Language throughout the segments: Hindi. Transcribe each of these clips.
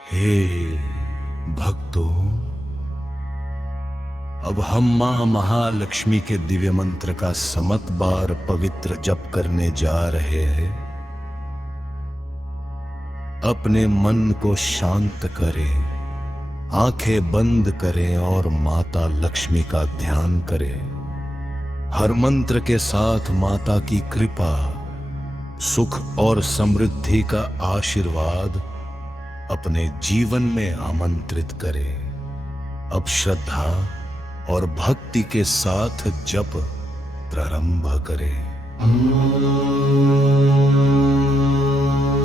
हे भक्तों, अब हम मां महालक्ष्मी के दिव्य मंत्र का समत बार पवित्र जप करने जा रहे हैं। अपने मन को शांत करें, आंखें बंद करें और माता लक्ष्मी का ध्यान करें। हर मंत्र के साथ माता की कृपा, सुख और समृद्धि का आशीर्वाद अपने जीवन में आमंत्रित करें। अब श्रद्धा और भक्ति के साथ जप प्रारंभ करें।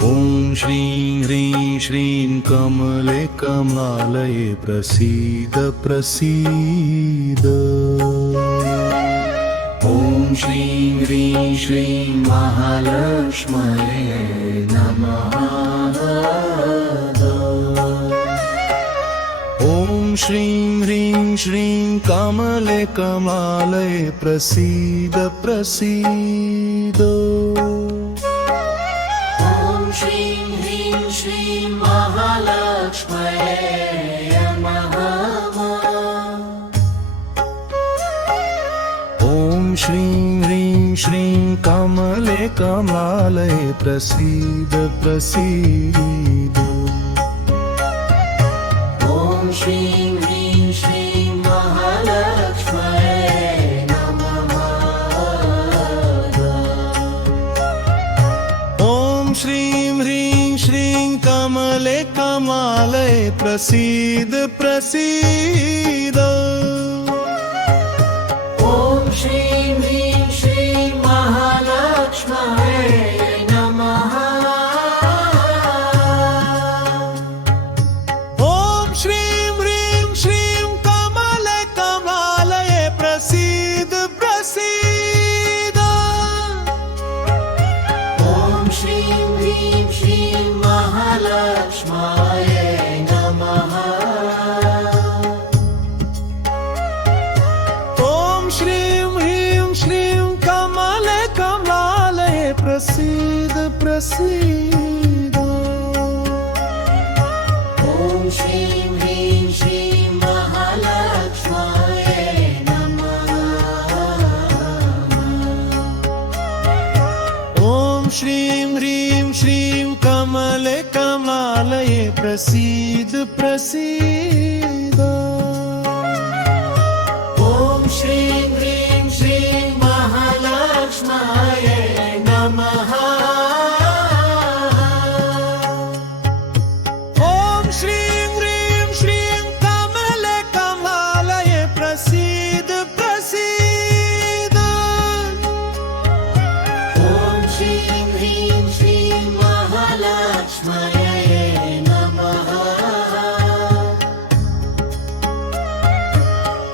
ओम श्रीं ह्रीं श्रीं कमले कमलालये प्रसीद प्रसीद। ओम श्रीं ह्रीं श्रीं महालक्ष्म्यै नमः। ओम श्रीं ह्रीं श्रीं कमले कमलालये प्रसीद प्रसीद। ओम श्रीं ह्रीं श्रीं महालक्ष्म्यै नमः। ओम श्रीं ह्रीं श्रीं कमले कमलालये प्रसीद प्रसीद। ओम श्रीं ह्रीं श्रीं महालक्ष्म्यै नमः। ओम श्रीं ह्रीं श्रीं कमले कमलालये प्रसीद प्रसीद। ओम श्रीं ह्रीं श्रीं महालक्ष्म्यै नमः। ओम श्रीं ह्रीं श्रीं कमले कमलालये प्रसीद प्रसीद। ओम श्रीं ह्रीं श्रीं महालक्ष्म्यै नमः। ओम श्रीं ह्रीं श्रीं कमले कमलालये प्रसीद प्रसीद। ओम श्रीं ह्रीं श्रीं महालक्ष्म्यै नमः। ओम श्रीं ह्रीं श्रीं कमले कमलालये प्रसीद प्रसीद। ओम श्रीं ह्रीं श्रीं महालक्ष्म्यै नमः। ओम श्रीं ह्रीं श्रीं कमले कमलालये प्रसीद प्रसीद। ओम श्रीं ह्रीं श्रीं महालक्ष्म्यै नमः।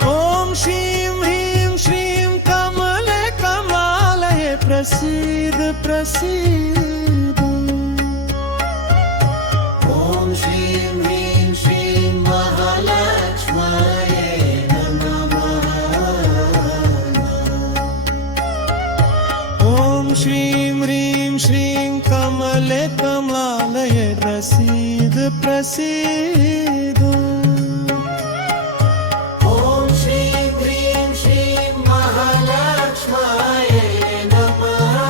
ओम श्रीं ह्रीं श्रीं कमले कमलालये प्रसीद प्रसीद। ओम श्रीं ह्रीं श्रीं महालक्ष्म्यै नमः। ओम श्रीं ह्रीं श्रीं कमले कमलालये प्रसीद प्रसीद। ओम श्रीं ह्रीं श्रीं महालक्ष्म्यै नमः।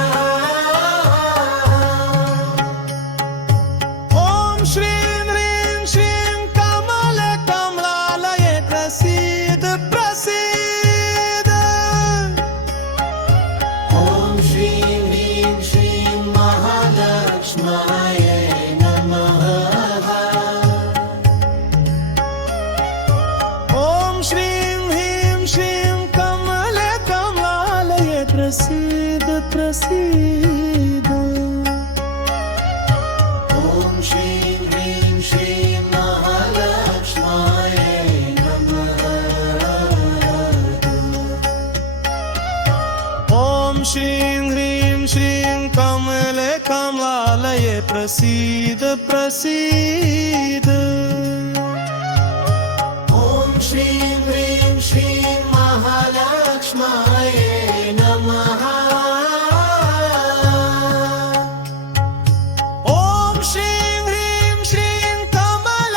ओम श्रीं ह्रीं श्रीं कमले कमलालये प्रसीद प्रसीद। ओम श्रीं ह्रीं श्रीं महालक्ष्म्यै नमः। ओम श्रीं ह्रीं श्रीं कमले कमलालये प्रसीद प्रसीद। ओम श्रीं ह्रीं श्रीं महालक्ष्म्यै नमः। ओम श्रीं ह्रीं श्रीं कमले कमलालये प्रसीद प्रसीद। ओम श्रीं ह्रीं श्रीं महालक्ष्म्यै नमः। ओम श्रीं ह्रीं श्रीं कमले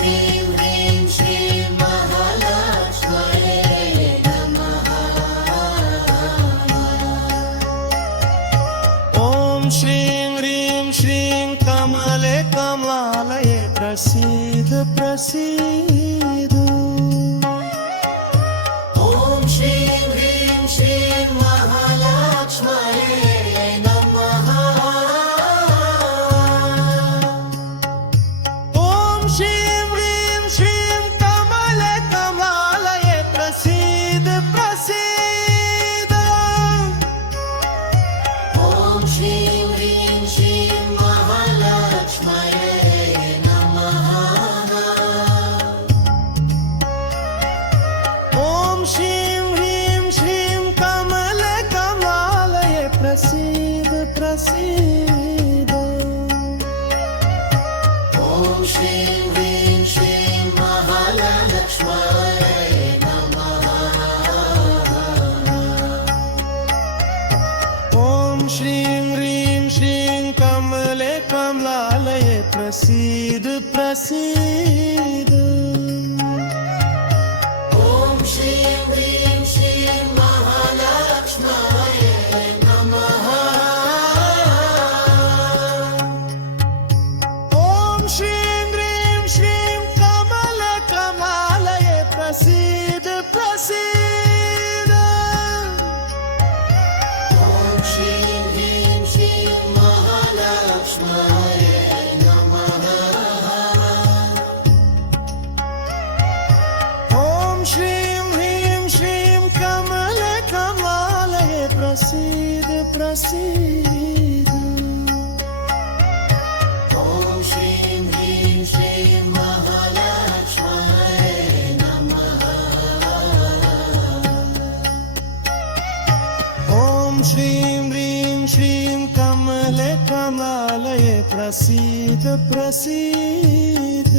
श्रीं ह्रीं श्रीं महालक्ष्म्यै नमः ॐ श्रीं ह्रीं श्रीं कमले कमलालये प्रसीद प्रसीद ॐ श्रीं ह्रीं श्रीं महालक्ष्म्यै नमः ॐ श्रीं ह्रीं श्रीं कमले कमलालये प्रसीद प्रसीद ॐ श्रीं ह्रीं श्रीं महालक्ष्म्यै नमः ॐ श्रीं ह्रीं श्रीं कमले कमलालये प्रसीद प्रसीद ॐ श्रीं ह्रीं श्रीं महालक्ष्म्यै नमः ॐ श्रीं ह्रीं श्रीं कमले कमलालये प्रसीद प्रसीद ॐ श्रीं ह्रीं श्रीं महालक्ष्म्यै नमः ॐ श्रीं ह्रीं श्रीं कमले कमलालये प्रसीद प्रसीद ॐ श्रीं ह्रीं श्रीं महालक्ष्म्यै नमः ॐ श्रीं ह्रीं श्रीं कमले कमलालये प्रसीद प्रसीद ॐ श्रीं ह्रीं श्रीं महालक्ष्म्यै नमः ॐ श्रीं ह्रीं श्रीं कमले कमलालये प्रसीद प्रसीद